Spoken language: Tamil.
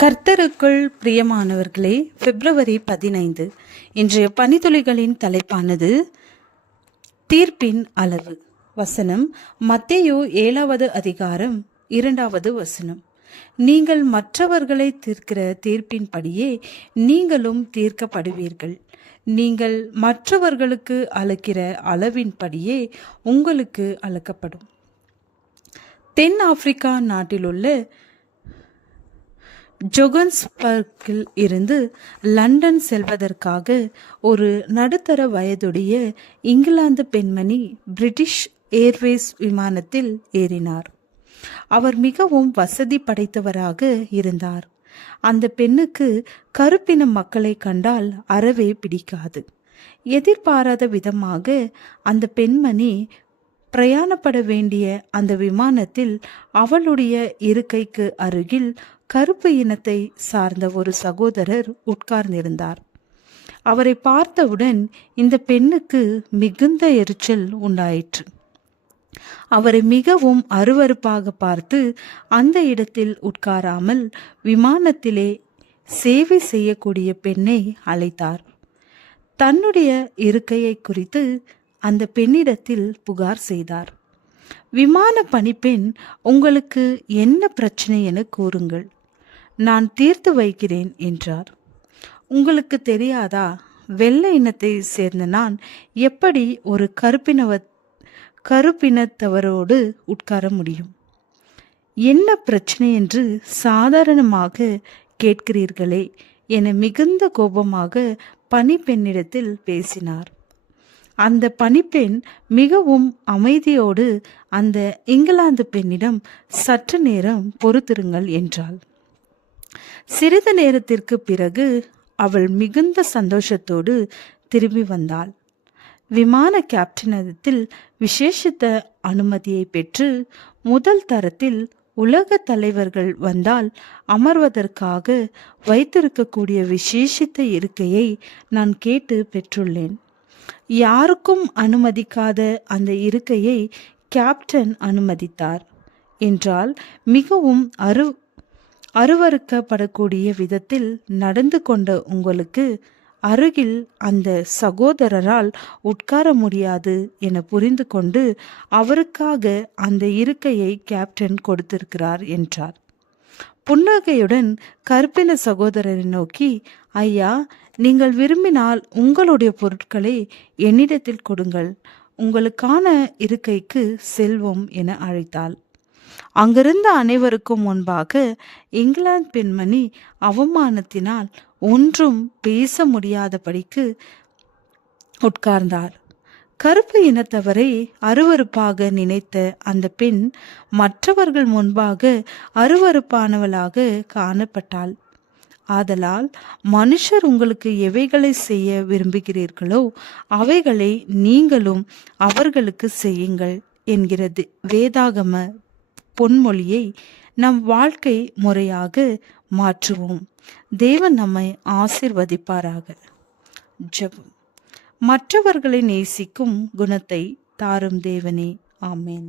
கர்த்தருக்குள் பிரியமானவர்களே, பிப்ரவரி 15 இன்றைய பனித்துளிகளின் தலைப்பானது தீர்ப்பின் அளவு. வசனம் மத்தேயு 7வது அதிகாரம் 2வது வசனம். நீங்கள் மற்றவர்களை தீர்க்கிற தீர்ப்பின்படியே நீங்களும் தீர்க்கப்படுவீர்கள். நீங்கள் மற்றவர்களுக்கு அளக்கிற அளவின்படியே உங்களுக்கு அளக்கப்படும். தென் ஆப்பிரிக்கா நாட்டிலுள்ள ஜோகன்ஸ்பர்க்கில் இருந்து லண்டன் செல்வதற்காக ஒரு நடுத்தர வயதுடைய இங்கிலாந்து பெண்மணி பிரிட்டிஷ் ஏர்வேஸ் விமானத்தில் ஏறினார். அவர் மிகவும் வசதி படைத்தவராக இருந்தார். அந்த பெண்ணுக்கு கருப்பின மக்களை கண்டால் அறவே பிடிக்காது. எதிர்பாராத விதமாக அந்த பெண்மணி பிரயாணப்பட வேண்டிய அந்த விமானத்தில் அவளுடைய இருக்கைக்கு அருகில் கருப்பு இனத்தை சார்ந்த ஒரு சகோதரர் உட்கார்ந்திருந்தார். அவரை பார்த்தவுடன் இந்த பெண்ணுக்கு மிகுந்த எரிச்சல் உண்டாயிற்று. அவரை மிகவும் அருவருப்பாக பார்த்து அந்த இடத்தில் உட்காராமல் விமானத்திலே சேவை செய்யக்கூடிய பெண்ணை அழைத்தார். தன்னுடைய இருக்கையை குறித்து அந்த பெண்ணிடத்தில் புகார் செய்தார். விமான பணிப்பெண், உங்களுக்கு என்ன பிரச்சனை என கூறுங்கள், நான் தீர்த்து வைக்கிறேன் என்றார். உங்களுக்கு தெரியாதா, வெள்ளை இனத்தை சேர்ந்த நான் எப்படி ஒரு கருப்பினத்தவரோடு உட்கார முடியும்? என்ன பிரச்சனை என்று சாதாரணமாக கேட்கிறீர்களே என மிகுந்த கோபமாக பணிப்பெண்ணிடத்தில் பேசினார். அந்த பணிப்பெண் மிகவும் அமைதியோடு அந்த இங்கிலாந்து பெண்ணிடம் சற்று நேரம் பொறுத்திருங்கள் என்றாள். சிறிது நேரத்திற்கு பிறகு அவள் மிகுந்த சந்தோஷத்தோடு திரும்பி வந்தாள். விமான கேப்டனிடத்தில் விசேஷித்த அனுமதியை பெற்று முதல் தரத்தில் உலக தலைவர்கள் வந்தால் அமர்வதற்காக வைத்திருக்கக்கூடிய விசேஷித்த இருக்கையை நான் கேட்டு பெற்றுள்ளேன். யாருக்கும் அனுமதிக்காத அந்த இருக்கையை கேப்டன் அனுமதித்தார் என்றால் மிகவும் அருவருக்கப்படக்கூடிய விதத்தில் நடந்து கொண்ட உங்களுக்கு அருகில் அந்த சகோதரரால் உட்கார முடியாது என புரிந்து கொண்டு அவருக்காக அந்த இருக்கையை கேப்டன் கொடுத்திருக்கிறார் என்றார். புன்னகையுடன் கருப்பின சகோதரரை நோக்கி, ஐயா, நீங்கள் விரும்பினால் உங்களுடைய பொருட்களை என்னிடத்தில் கொடுங்கள், உங்களுக்கான இருக்கைக்கு செல்வோம் என அழைத்தாள். அங்கிருந்த அனைவருக்கும் முன்பாக இங்கிலாந்து பெண்மணி அவமானத்தினால் ஒன்றும் பேச முடியாதபடிக்கு உட்கார்ந்தார். கருப்பு இனத்தவரை அருவருப்பாக நினைத்த அந்த பெண் மற்றவர்கள் முன்பாக அருவருப்பானவளாக காணப்பட்டாள். ஆதலால் மனுஷர் உங்களுக்கு எவைகளை செய்ய விரும்புகிறீர்களோ அவைகளை நீங்களும் அவர்களுக்கு செய்யுங்கள் என்கிறது வேதாகம பொன்மொழியை நம் வாழ்க்கை முறையாக மாற்றுவோம். தேவன் நம்மை ஆசீர்வதிப்பாராக. ஜெபம். மற்றவர்களை நேசிக்கும் குணத்தை தாரும் தேவனே, ஆமேன்.